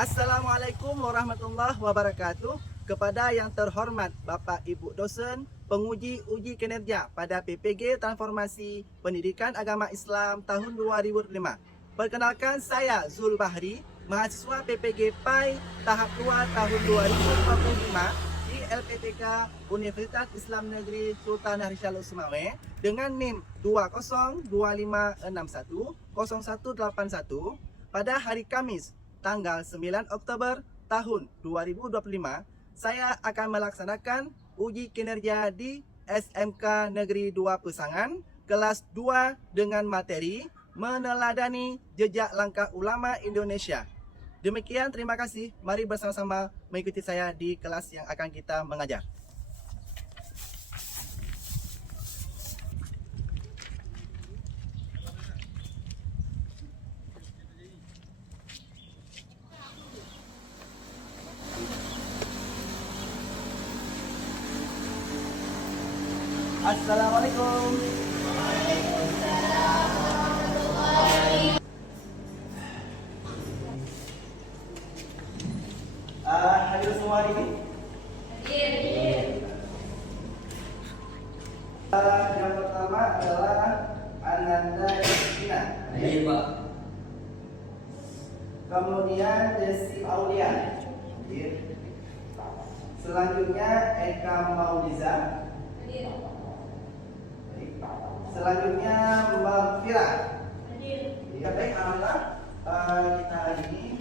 Assalamualaikum warahmatullahi wabarakatuh. Kepada yang terhormat Bapak Ibu dosen, penguji uji kinerja pada PPG Transformasi Pendidikan Agama Islam tahun 2005. Perkenalkan, saya Zul Bahri, mahasiswa PPG PAI tahap 2 tahun 2025 di LPTK Universitas Islam Negeri Sultan Harisalo Sumawe dengan NIM 2025610181 pada hari Kamis tanggal 9 Oktober tahun 2025. Saya akan melaksanakan uji kinerja di SMK Negeri 2 Pesangan kelas 2 dengan materi meneladani jejak langkah ulama Indonesia. Demikian, terima kasih. Mari bersama-sama mengikuti saya di kelas yang akan kita mengajar. Assalamualaikum. Hadir semua hari ini? Hadir. Yang pertama adalah Ananda Yustina. Hadir, Pak. Kemudian Desi Aulia. Hadir. Selanjutnya Eka Mauliza. Hadir. Selanjutnya Mbak Fira. Hadir. Ya, baik, alhamdulillah kita hari ini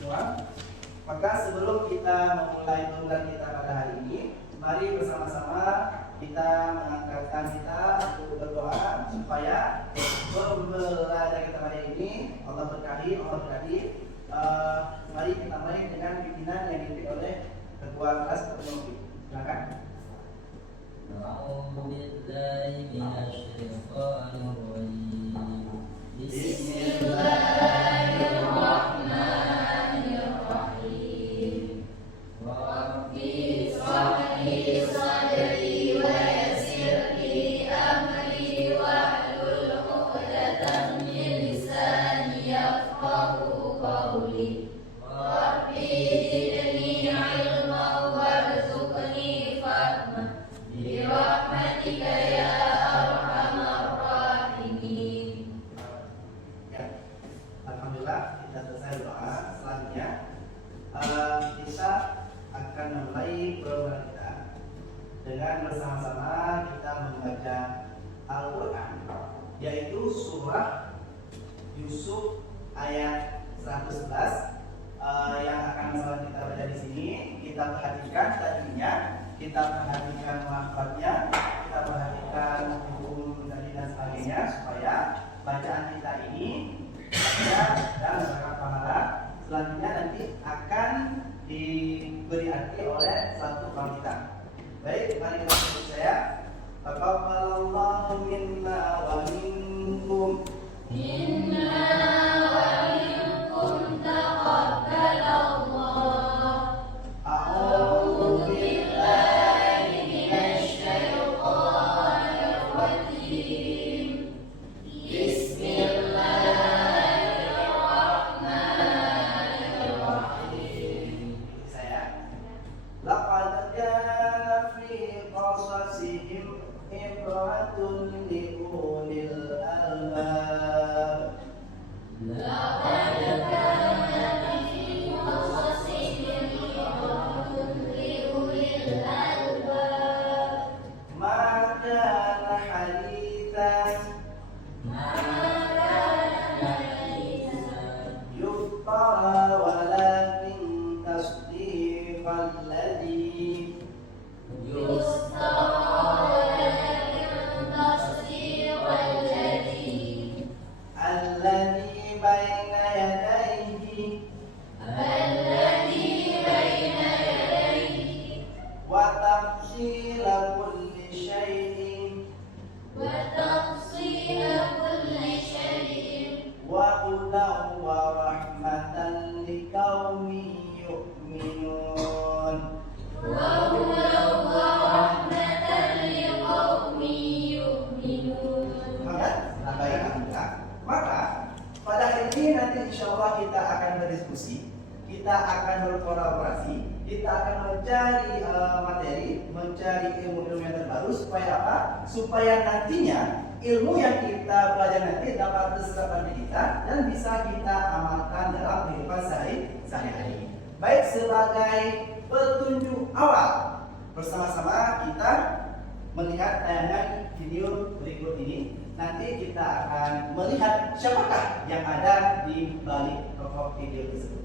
semua. Maka sebelum kita memulai program kita pada hari ini, mari bersama-sama kita mengangkatkan kita untuk berdoa supaya pembelajaran kita pada ini Allah berkahi. Mari kita mulai dengan pimpinan yang dipimpin oleh ketua kelas pemimpin. Silakan. Bismillahirrahmanirrahim. Rabbi shrah li sadri wa yassir li amri wahlul 'uqdatam min lisani yafqahu qawli. Rabbi zidni 'ilman warzuqni fahma. Birahmatika ya arhamar rahimin. Ya, alhamdulillah kita selesai doa. Selanjutnya kita akan memulai program kita dengan bersama-sama kita membaca Al-Quran, yaitu surah Yusuf ayat 111 yang akan sama kita baca di sini. Kita perhatikan tadinya, kita perhatikan makhrajnya, kita perhatikan hukum tadi dan sebagainya supaya bacaan kita ini baca dan mendapat pahala. Selanjutnya nanti akan diberi arti oleh satu wanita. Baik, mari kita sebut saya. Taqabbalallahu minna wa minkum. Minna wa minkum taqabbalallah. A'udzu billahi minasy syaithanir rajim. Bismillahirrahmanirrahim. Saya. Laqad kana fi qasasihim ibratun li ulil albab. Laqad kana fi qasasihim ibratun li ulil albab. Ma kana haditsan yuftara walakin tasdiqal ladzi alladzi baina yadayhi wa tafsila kulli shay'in wa hudan wa rahmatan liqaumin yu'minun. Maka pada hari ini nanti insya Allah kita akan berdiskusi, kita akan berkolaborasi, kita akan mencari materi, mencari ilmu-ilmu yang terbaru supaya apa? Supaya nantinya ilmu yang kita belajar nanti dapat terserap pada kita dan bisa kita amalkan dalam kehidupan sehari-hari. Baik, sebagai petunjuk awal, bersama-sama kita melihat tayangan video berikut ini. Nanti kita akan melihat siapakah yang ada di balik pokok video tersebut.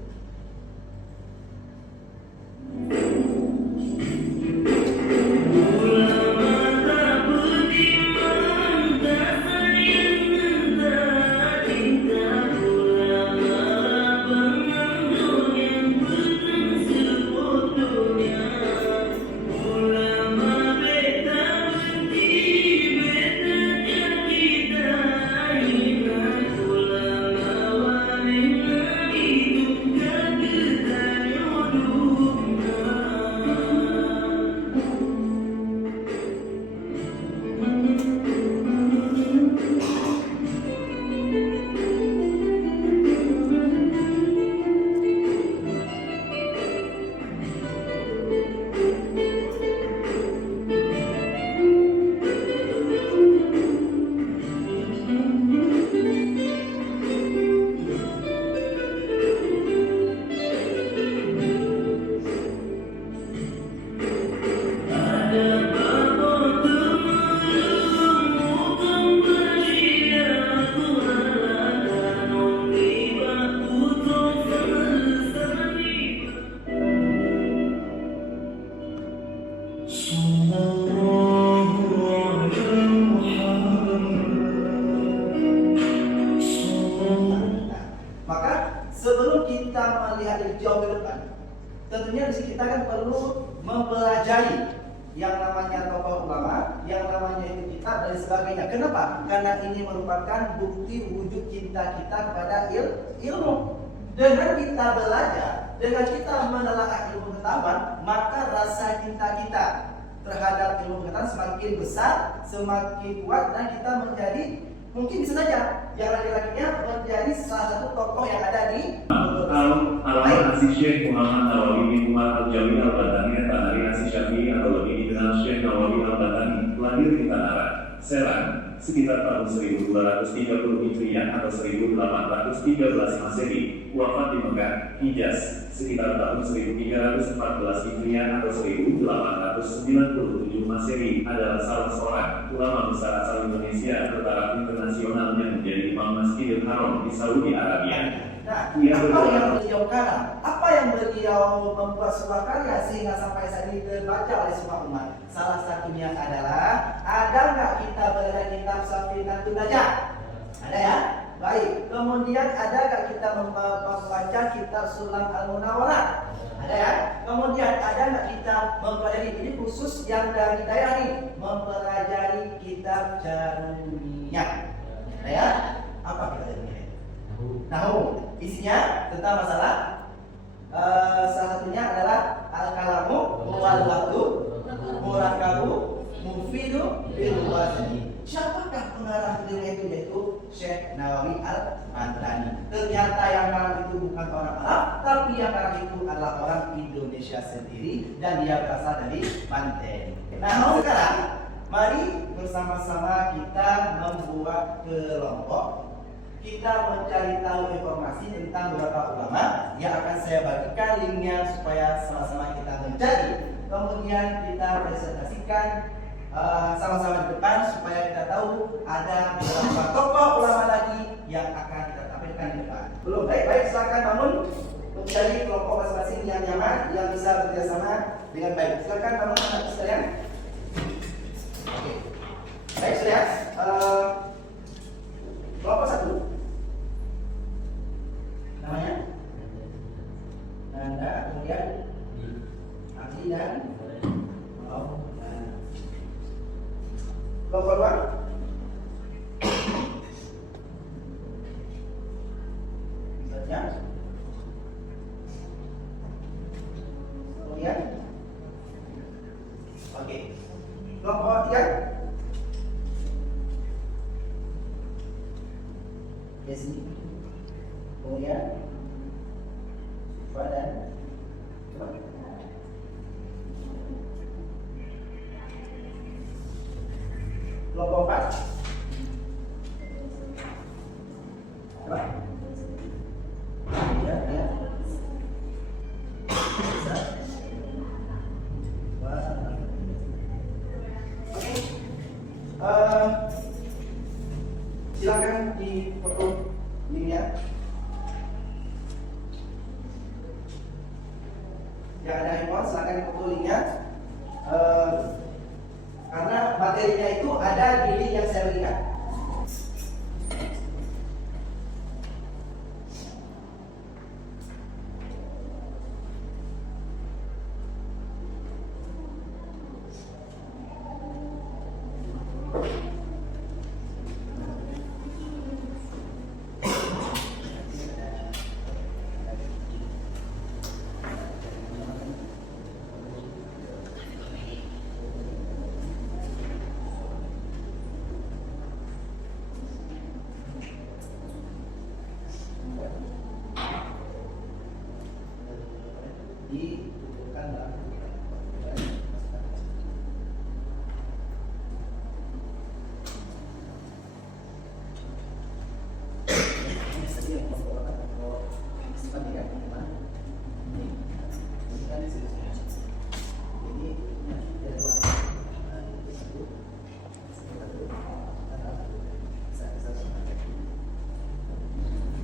Sebelum kita melihat lebih jauh ke depan, tentunya di sini kita kan perlu mempelajari yang namanya tokoh ulama, yang namanya itu kitab dan sebagainya. Kenapa? Karena ini merupakan bukti wujud cinta kita kepada ilmu. Dengan kita belajar, dengan kita menelaah ilmu pengetahuan, maka rasa cinta kita terhadap ilmu pengetahuan semakin besar, semakin kuat, dan kita menjadi, mungkin bisa saja yang laki-lakinya menjadi salah satu tokoh yang ada di Alamat Asy Syekh Muhammad Nawawi bin Umar Al-Jawi Al-Badani Tanari Asy Syafi'i atau lebih dikenal Syekh Nawawi Al-Badani, lahir di Tanara, Serang, sekitar tahun 1230 Hijriah atau 1813 Masehi, wafat di Mekah, Hijaz, sekitar tahun 1314 Hijriah atau 1897 Masehi, adalah salah seorang ulama besar asal Indonesia bertaraf internasional yang menjadi imam Masjidil Haram di Saudi Arabia. Nah, apa yang beliau karang? Apa yang beliau membuat sebuah karya sehingga sampai saat ini terbaca oleh semua umat? Salah satunya adalah, ada nggak kita belajar kitab Safinatun Najah? Ada ya? Baik. Kemudian ada nggak kita membaca kitab Sulam Al-Munawwarah? Ada ya? Kemudian ada nggak kita mempelajari, ini khusus yang dari daerah ini, mempelajari kitab Jarumiyah? Ada ya? Apa kitab Jarumiyah? Nahu, isinya tentang masalah salah satunya adalah al-kalamu wal waqtu murakabu mufidu bil wazni. Siapakah pengarang beliau itu? Yaitu Syekh Nawawi Al-Madani. Ternyata yang karang itu bukan orang Arab, tapi yang karang itu adalah orang Indonesia sendiri dan dia berasal dari Banten. Nah, sekarang mari bersama-sama kita membuat kelompok. Kita mencari tahu informasi tentang beberapa ulama yang akan saya bagikan linknya supaya sama-sama kita mencari. Kemudian kita presentasikan sama-sama di depan supaya kita tahu ada beberapa tokoh ulama lagi yang akan kita tampilkan di depan. Belum? Baik, silakan bangun mencari kelompok masing-masing yang nyaman, yang bisa bekerjasama dengan baik. Silakan bangun sekalian. Oke. Baik, sudah. Kelompok satu. Namanya Nanda, kemudian Abdi dan kelompok dua saja. Kemudian oke. Kelompok tiga di sini. kemudian badan kelompok 4 coba ya bisa. Oke, silakan di foto linknya yang ada handphone, silakan di foto linknya. Karena materinya itu ada di link yang saya berikan. Dibutuhkan dalam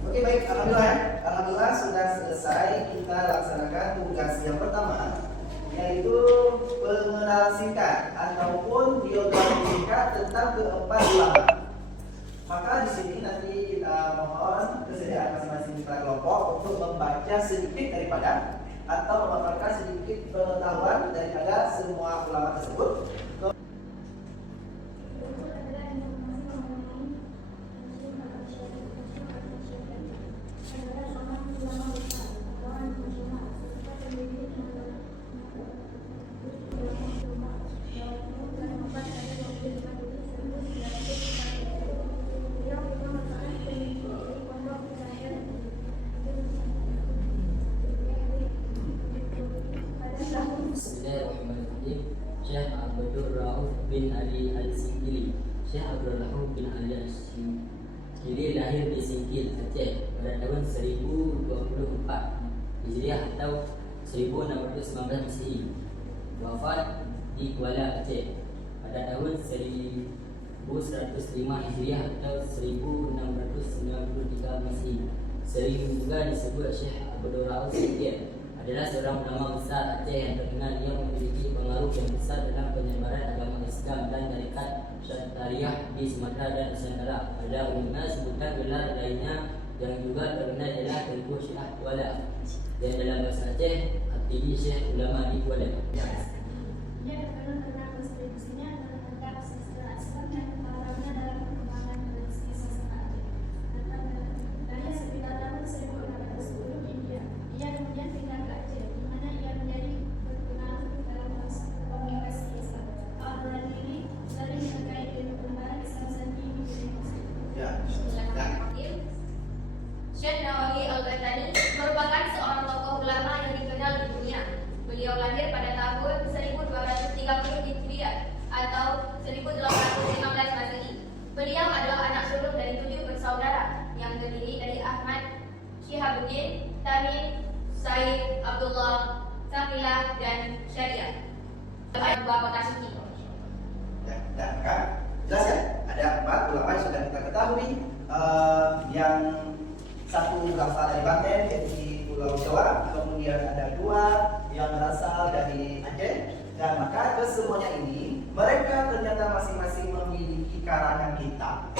Oke, baik, alhamdulillah sudah selesai kita laksanakan tugas yang pertama, yaitu pengenalan singkat ataupun biografi singkat tentang keempat ulama. Maka di sini nanti kita mohon kesediaan masing-masing mitra kelompok untuk membaca sedikit daripada atau memaparkan sedikit pengetahuan daripada semua ulama tersebut. Bismillahirrahmanirrahim. Syekh Abdul Rauf bin Ali Al-Singkili. Syekh Abdul Rauf bin Ali Al-Singkili lahir di Singkil, Aceh pada tahun 1024 Hijriah atau 1619 Masehi. Wafat di Kuala Aceh pada tahun 1105 Hijriah atau 1693 Masehi. Sering juga disebut Syekh Abdul Rauf Singkil adalah seorang ulama besar Aceh yang terkenal yang memiliki pengaruh yang besar dalam penyebaran agama Islam dan tarekat Syar'iyah di Sumatera dan Nusantara. Pada umumnya sebutan gelar lainnya yang juga terkenal adalah Tengku Syekh Kuala, dan dalam bahasa Aceh artinya Syekh Ulama di Kuala. Dia terkenal karena kontribusinya dalam rangka sastra Islam dan pengaruhnya dalam perkembangan tradisi sastra Aceh. Lahir sekitar tahun 1610 India. Ia kemudian pindah ke Aceh, di mana ia menjadi berpengaruh dalam komunikasi Islam. Awal ini sering terkait dengan perkembangan Islam di Indonesia. Ya. Syekh Nawawi Al-Ghattani merupakan seorang tokoh ulama yang dikenal di dunia. Beliau lahir pada tahun 1230 Hijriah atau 1815 Masehi. Beliau adalah anak sulung dari 7 bersaudara yang terdiri dari Ahmad, Syihabuddin, Tamim, Said, Abdullah, Safilah, dan Syariah. Dua kota suci. Ya, kan? Jelas ya? Ada 4 ulama yang sudah kita ketahui, yang satu berasal dari Banten, yaitu di Pulau Jawa, kemudian ada 2 yang berasal dari Aceh, dan maka kesemuanya ini mereka ternyata masing-masing memiliki karangan kitab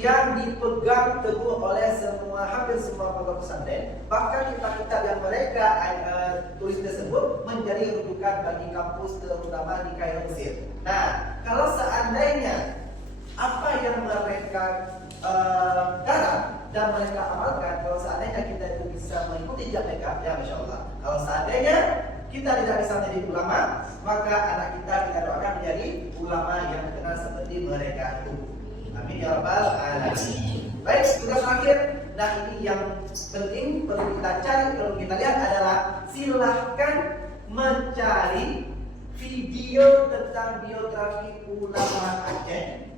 yang dipegang teguh oleh hampir semua pondok pesantren. Bahkan kitab-kitab yang mereka tulis tersebut menjadi rujukan bagi kampus terutama di Kairo, Mesir. Nah, kalau seandainya apa yang mereka garap dan mereka amalkan, kalau seandainya kita itu bisa mengikuti jejak mereka, ya Masya Allah. Kalau seandainya kita tidak bisa menjadi ulama, maka anak kita doakan menjadi ulama yang terkenal seperti mereka itu. Amin ya rabbal alamin. Baik, tugas akhir Nah, ini yang penting perlu kita cari, perlu kita lihat adalah silahkan mencari video tentang biografi ulama Aceh.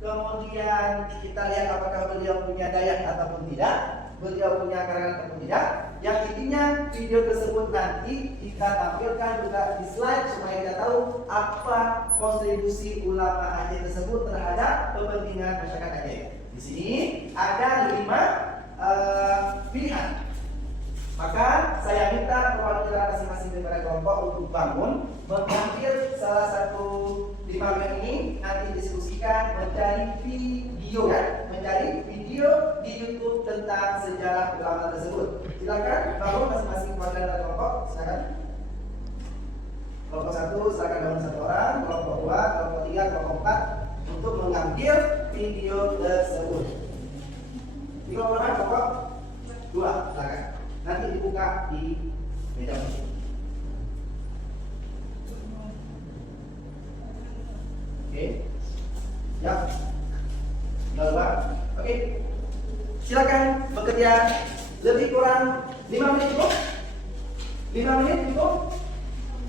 Kemudian kita lihat apakah beliau punya daya ataupun tidak, beliau punya karangan ataupun tidak. Yang intinya video tersebut nanti kita tampilkan juga di slide supaya kita tahu apa kontribusi ulama Aceh tersebut terhadap kepentingan masyarakat Aceh. Di sini ada 5 pilihan. Maka saya minta perwakilan masing-masing daripada kelompok untuk bangun, mengambil salah satu 5 ini, nanti diskusikan, mencari video mencari video di YouTube tentang sejarah ulama tersebut. Silakan bangun masing-masing perwakilan dari kelompok, silakan. Kelompok 1 silakan bangun 1 orang, kelompok 2, kelompok 3, kelompok 4 untuk mengambil video tersebut. Di kelompok mana? Kelompok 2, silakan. Nanti dibuka di meja musik. Oke, ya, oke. Silakan bekerja lebih kurang 5 menit cukup. 5 menit cukup.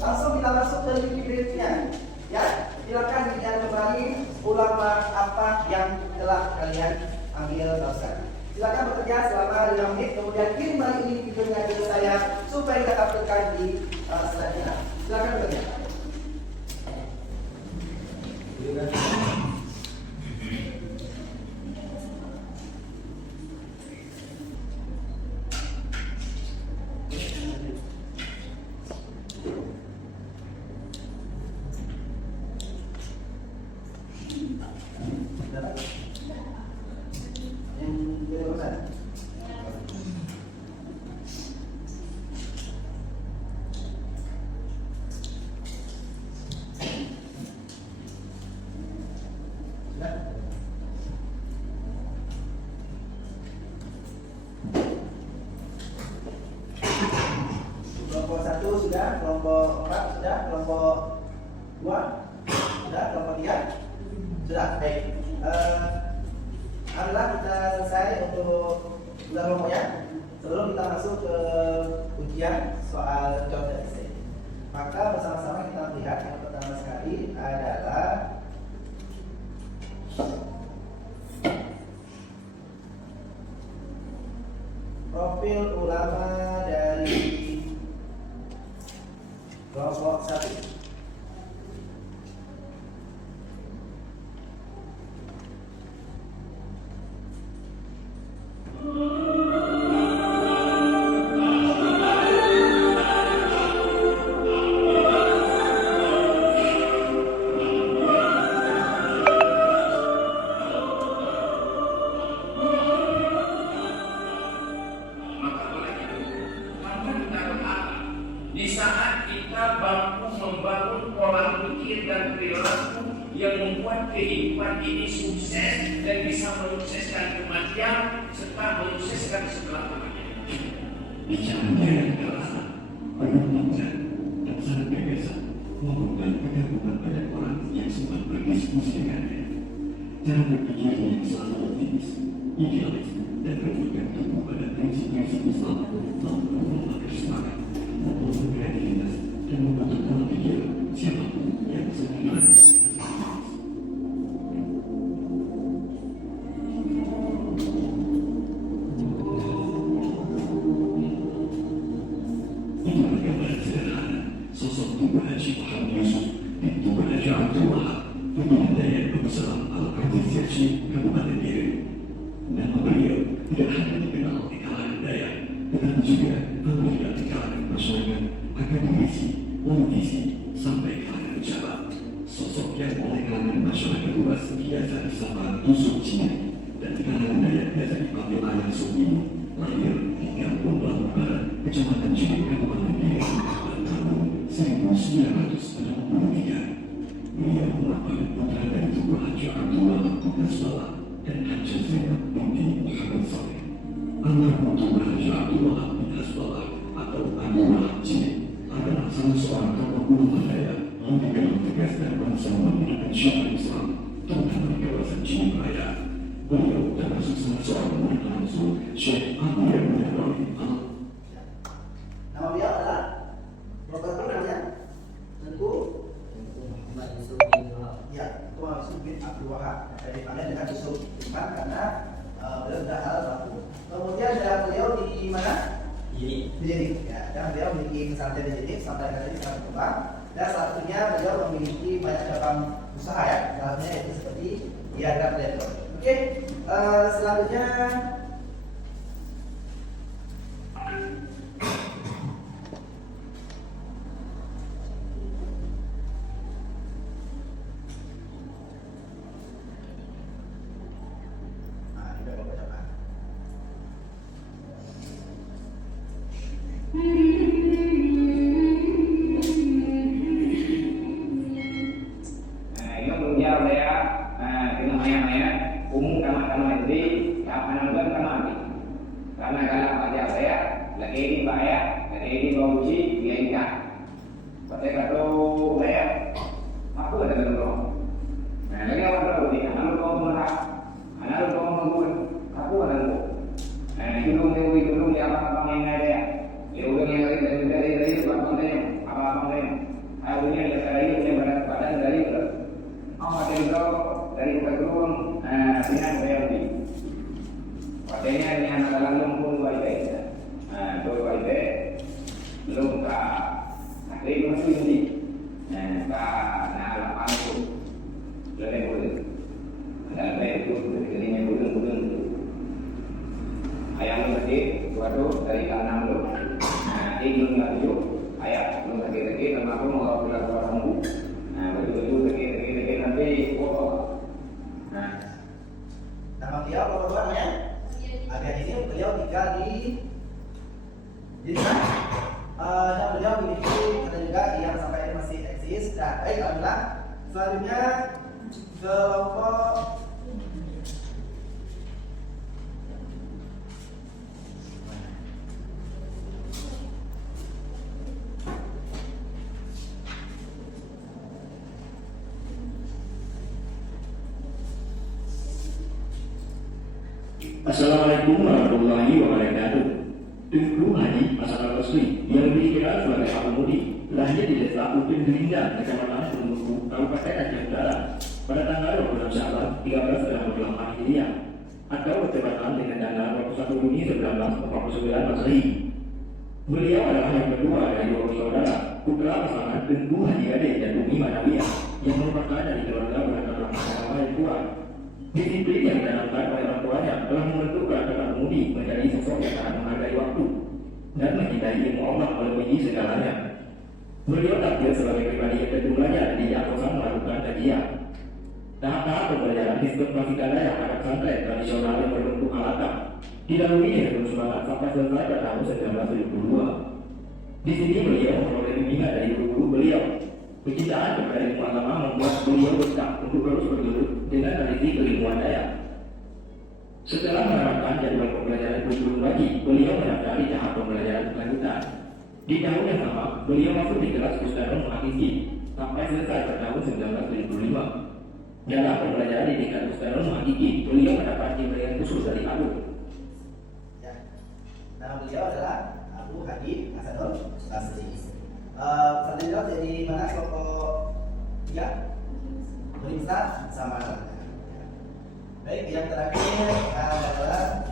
Langsung kita masuk ke video-nya. Ya, silakan dilihat kembali ulama apa yang telah kalian ambil dasar. Silakan bekerja selama 5 menit, kemudian kirim balik ini videonya ke saya supaya kita tampilkan di slide kita. Silakan bekerja. Kelompok 1 sudah, kelompok 4 sudah, kelompok 2 sudah, kelompok 3 sudah. Baik. Alhamdulillah kita selesai untuk dua kelompoknya. Sebelum kita masuk ke ujian soal jawab dan esai, maka bersama-sama kita melihat yang pertama sekali adalah profil ulama dari kelompok 1. Di saat kita mampu membangun pola pikir dan perilaku yang membuat kehidupan ini sukses dan bisa menyukseskan kematian serta menyukseskan setelah kematian. Bicaranya adalah perkembangan dan sangat gagasan mengundang kegabungan banyak orang yang sempat berdiskusi dengannya. Cara berpikirnya yang selalu optimis, idealis, dan berpegang teguh pada prinsip-prinsip Islam mampu membangun semangat, membangun kreativitas, dan membentuk pola pikir siapapun yang sebenarnya. Itu gambaran sederhana sosok Tugu Haji Muhammad Yusuf di Tugu Haji Abdul Wahab, pembina daya Salam Al-Qadisiyah Kabupaten Biren. Nama beliau tidak hanya dikenal di kalangan Dayak, tetapi juga tidak di kalangan masyarakat, akademisi, politisi, sampai kalangan pejabat. Sosok yang oleh kalangan masyarakat luas biasa disapa Tusuk Cina, dan di kalangan Dayak biasa dipanggil Ayah Sunyi. Lahir di Kampung Lampung Barat, Kecamatan Cili, Kabupaten Biren, pada tahun 1963. Beliau merupakan putra dari Tugu Haji Abdul Wahab Nasrallah dan Haji Zainab binti Muhammad Saleh. Almarhum Tugu Haji Abdul Wahab Nasrallah atau Abu Wahab Cili adalah salah seorang tokoh ulama Dayak yang dikenal tegas dan berusaha memberikan syiar Islam, terutama di kawasan Cili Raya. Beliau termasuk salah seorang ulama Syekh Abu Yamin. Nama beliau adalah Profesor namanya Tengku Muhammad Yusuf bin Wahab. ya, Tuan Yusuf bin Abdul Wahab. Jadi dipanggil dengan Yusuf Iman karena beliau sudah halal baku. Kemudian ada beliau di mana? Jadi Di sini. Ya, dan beliau memiliki pesantren di sini sampai hari ini sangat berkembang. Dan satunya beliau memiliki banyak cabang usaha ya. Salah satunya yaitu seperti Diagram Letter. Oke, selanjutnya ini beberapa cabang. Nah, ini kemudian saya kena maya-maya umum kama ini kapan bulan kama ini karena kalau ajar saya lagi ini bayar lagi ini bauci dia ingat pada kata saya aku ada dulu nah lagi awak tahu ni anak kau merah anak kau mengumpul aku ada dulu nah hidung dia apa yang ada dia udah yang dari apa akhirnya dari punya badan dari awak dari keturun dengan bayar padanya ini anak dalam lumpur baik dua baik belum tak ada masuk ini tak nak lapan itu lebih boleh dan baik itu jadinya bulan ayam lagi suatu dari tanam dulu ini belum lagi ayam belum lagi termasuk mau bulan kamu betul-betul lagi nanti Nama beliau Profesor namanya Agak ini beliau tinggal di mana? Dan beliau memiliki ada juga yang sampai ini masih eksis. Dan baik, alhamdulillah. Selanjutnya kelompok Assalamualaikum warahmatullahi wabarakatuh. Tengku Haji Hasan Al-Basri yang lebih dikenal sebagai Abu Mudi lahir di desa Upin Gelinda, Kecamatan Purwokerto, Kabupaten Aceh Utara pada tanggal 26 Syawal 1388 Hijriah atau bertepatan dengan tanggal 21 Juni 1949 Masehi. Beliau adalah yang kedua dari dua bersaudara, putra pasangan Tengku Haji Gade dan Umi Manawiyah yang merupakan dari keluarga berlatar belakang agama yang kuat. Disiplin yang ditanamkan oleh orang tuanya telah membentuk karakter Abu Mudi menjadi sosok yang sangat menghargai waktu dan mencintai ilmu Allah melebihi segalanya. Beliau tampil sebagai pribadi yang tentu belajar di kosan melakukan kajian. Tahap-tahap pembelajaran sistematika layak pada pesantren tradisional yang berbentuk alatan dilalui dengan semangat sampai selesai pada tahun 1972. Di sini beliau memperoleh bimbingan dari guru-guru beliau. Kecintaan kepada ilmu agama membuat beliau betah untuk terus bergelut dengan tradisi keilmuan Dayak. Setelah menerapkan jadwal pembelajaran kurikulum wajib, beliau mendaftar tahap pembelajaran lanjutan. Di tahun yang sama, beliau masuk di kelas Ustadz Muhakiki sampai selesai pada tahun 1975. Dalam pembelajaran di tingkat Ustadz Muhakiki, beliau mendapat pemberian khusus dari Abu. ya. Nama beliau adalah Abu Haji Hasan Al-Basri. Selanjutnya jadi mana kelompok 3 Universitas sama. Baik, yang terakhir adalah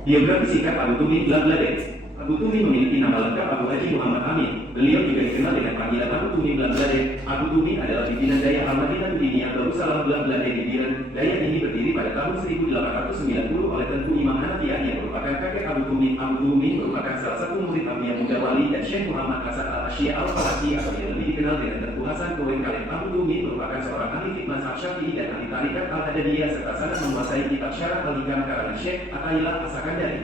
Biografi singkat Abu Tumi Blablade. Abu Tumi memiliki nama lengkap Abu Haji Muhammad Amin. Beliau juga dikenal dengan panggilan Abu Tumi Blablade. Abu Tumi adalah pimpinan Daya Ahmadiyah Diniyah Darussalam Blablade di Biren. Daya ini berdiri pada tahun 1890 oleh Tengku Imam Hanafiah yang merupakan kakek Abu Tumi. Abu Tumi merupakan salah satu murid Abu yang Muda Wali dan Syekh Muhammad Hasan Al-Asyia Al-Falaki atau yang lebih dikenal dengan Tengku Hasan Kowen Kalem. Abu Tumi merupakan seorang ahli fikih mazhab Syafi'i dan ahli tarikat Al-Adadiyah serta sangat menguasai kitab Syarah Al-Hikam karangan Syekh Athaillah As-Sakandari.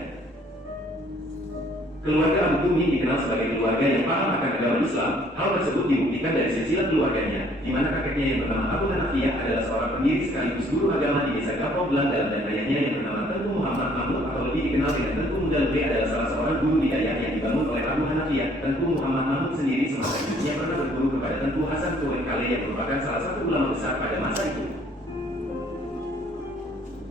Keluarga Abu Tumi dikenal sebagai keluarga yang paham akan agama Islam. Hal tersebut dibuktikan dari silsilah keluarganya, di mana kakeknya yang bernama Abu Hanafiah adalah seorang pendiri sekaligus guru agama di desa Kapau Belandal dan ayahnya yang bernama Tengku Muhammad Mahmud atau lebih dikenal dengan Tengku Tunggal B adalah salah seorang guru hidayah yang dibangun oleh Abu Hanafiyah. Tengku Muhammad Mahmud sendiri semasa hidupnya pernah berguru kepada Tengku Hasan Tuwakkali yang merupakan salah satu ulama besar pada masa itu.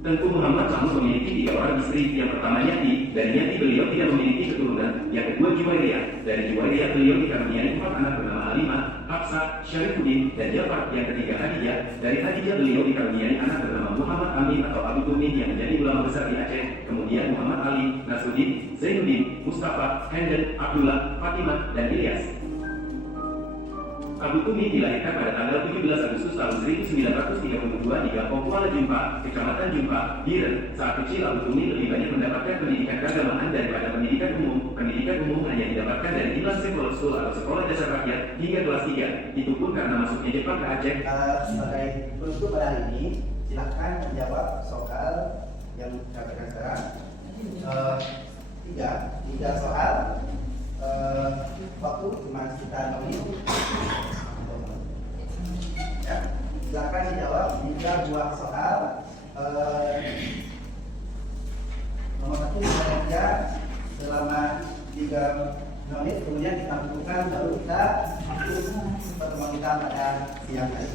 Tengku Muhammad Mahmud memiliki 3 orang istri. Yang pertama Yati, dari Yati beliau tidak memiliki keturunan. Yang kedua Juwairiyah, dari Juwairiyah beliau dikaruniai 4 anak bernama Halimah, Hafsah, Syarifuddin, dan Jafar. Yang ketiga Khadijah, dari Khadijah beliau dikaruniai anak bernama Muhammad Amin atau Abu Tumin yang menjadi ulama besar di Aceh. Kemudian Muhammad Ali, Nasruddin, Zainuddin, Mustafa, Hendel, Abdullah, Fatimah, dan Ilyas. Abu Tumin dilahirkan pada tanggal 17 Agustus tahun 1932 di Kampung Kuala Jumpa, Kecamatan Jumpa, Biren. Saat kecil Abu Tumin lebih banyak mendapatkan pendidikan keagamaan daripada pendidikan umum. Pendidikan umum hanya didapatkan dari Imam Sekolah School atau Sekolah Dasar Rakyat hingga kelas 3. Itu pun karena masuknya Jepang ke Aceh. Sebagai penutup pada hari ini, silakan menjawab soal yang kami berikan sekarang. Tiga soal. Waktu cuma sekitar 6 menit. Ya, silakan dijawab 3 buah soal. Nomor 1 kita selama 3 menit, kemudian kita lakukan baru kita pertemuan kita pada siang hari.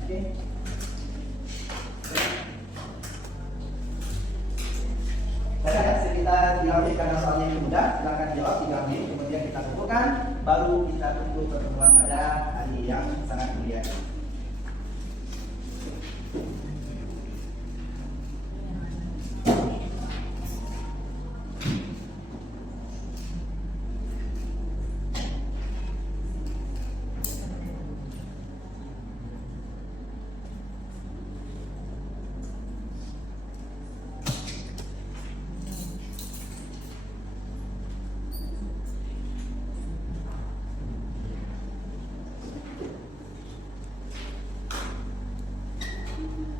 Oke. Saya sekitar 3 menit karena soalnya itu mudah, silakan jawab 3 menit, kemudian kita kumpulkan, baru kita tutup pertemuan pada hari yang sangat mulia.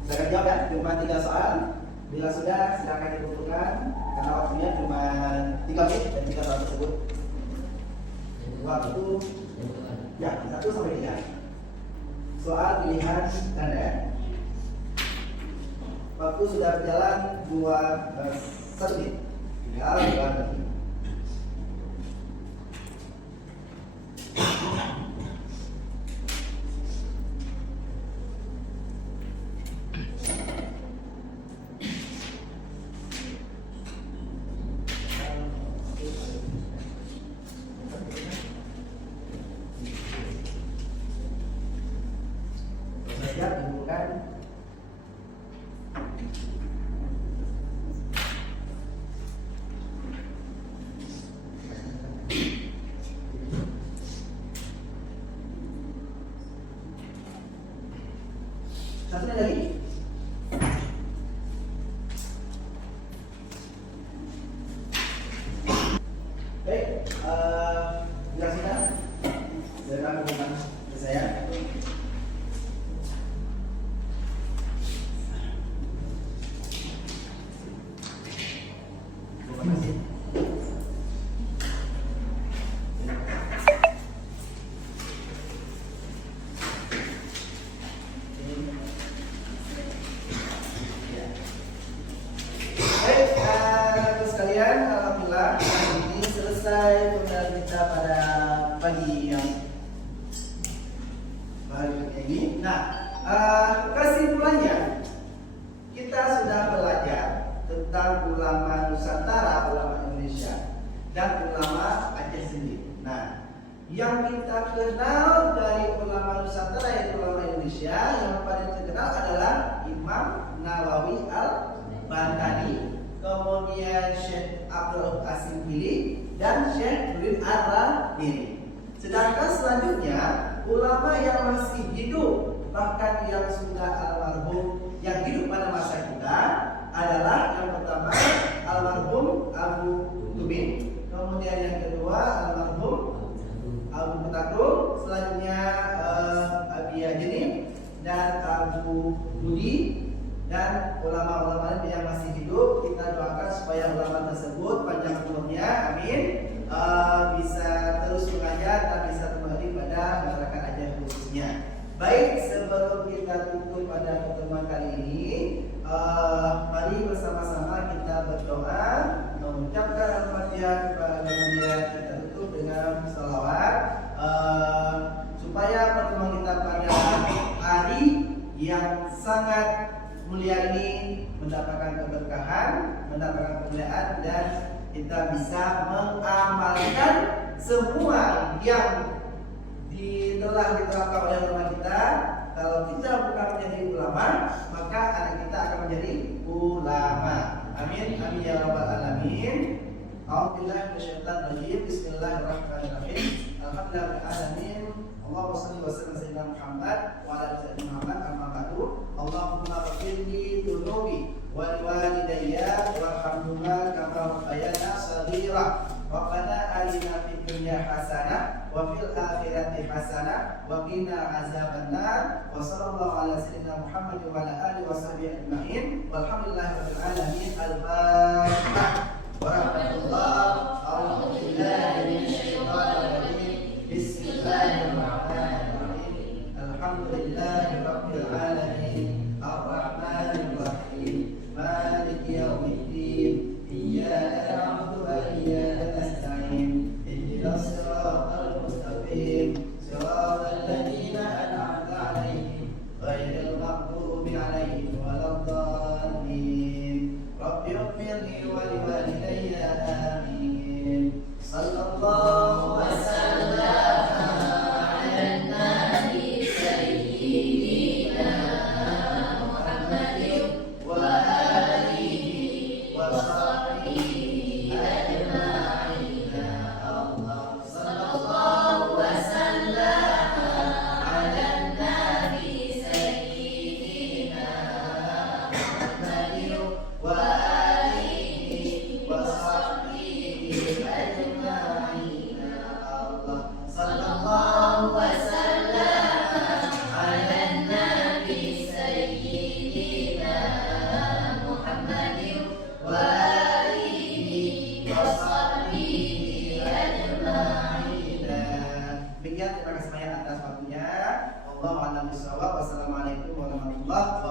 Silakan jawab ya, cuma 3 soal. Bila sudah, silakan dikumpulkan karena waktunya cuma 3 menit dan 3 soal tersebut. Waktu ya 1 sampai 3. Soal pilihan ganda. Waktu sudah berjalan 1 menit. Tinggal 2 menit. Siap dikumpulkan. Satu lagi. Baik, bila sudah, silakan hubungan ke saya. Baik, teman sekalian, alhamdulillah ini selesai pembelajaran kita pada pagi yang baru ini. Nah, kesimpulannya kita sudah belajar tentang ulama Nusantara, ulama Indonesia, dan ulama Aceh sendiri. Nah, yang kita kenal dari ulama Nusantara yaitu ulama Indonesia, yang paling terkenal adalah Imam Nawawi Al-Bantani, kemudian Syekh Abdul Qasim Gili, dan Syekh Nuruddin Ar-Rahdini. Sedangkan selanjutnya ulama yang masih hidup, bahkan yang sudah almarhum, yang hidup pada masa kita adalah yang pertama almarhum Abu Tumin, kemudian yang kedua almarhum Abu Betakrul, selanjutnya Abi Yajini dan Abu Budi, dan ulama-ulama yang masih hidup. Kita doakan supaya ulama tersebut panjang umurnya, amin, bisa terus mengajar dan bisa kembali pada masyarakat Aceh khususnya. Baik, sebelum kita tutup pada pertemuan kali ini, mari bersama-sama kita berdoa, mengucapkan Al-Fatihah, kemudian kita tutup dengan salawat, supaya pertemuan kita pada hari yang sangat mulia ini mendapatkan keberkahan, mendapatkan kemuliaan, dan kita bisa mengamalkan semua yang telah diterapkan oleh ulama kita. Kalau kita bukan menjadi ulama, maka anak kita akan menjadi ulama. Amin, amin ya rabbal alamin. A'udzubillahi minasyaitonir rajim. Bismillahirrahmanirrahim. Alhamdulillahil alamin. Allahumma shalli wa sallim ala sayyidina Muhammad wa ala ali sayyidina Muhammad. Amma ba'du. Allahumma ighfirli dhunubi wa liwalidayya warhamhuma kama rabbayana shaghira. Rabbana atina fid dunya hasanah wa fil akhirati hasanah wa qina azabannar. Wa sallallahu ala sayyidina Muhammad wa ala alihi wa sahbihi ajma'in. Walhamdulillahi rabbil alamin. Al-Fatihah. Wa rahmatullah. A'udzu billahi minasyaitonir rajim. Bismillahirrahmanirrahim. Alhamdulillahi rabbil alamin. Ar-Rahmanir Rahim. Maliki yaumiddin. Iyyaka na'budu wa iyyaka nasta'in. Ihdinas siratal mustaqim. Siratal ladzina an'amta 'alaihim ghairil maghdubi 'alaihim waladdallin. Rabbi ighfirli wa liwalidayya. Amin. Sallallahu alaihi wasallam. Demikian, terima kasih banyak atas waktunya. Wallahu a'lam bishawab. Wassalamualaikum warahmatullahi wabarakatuh.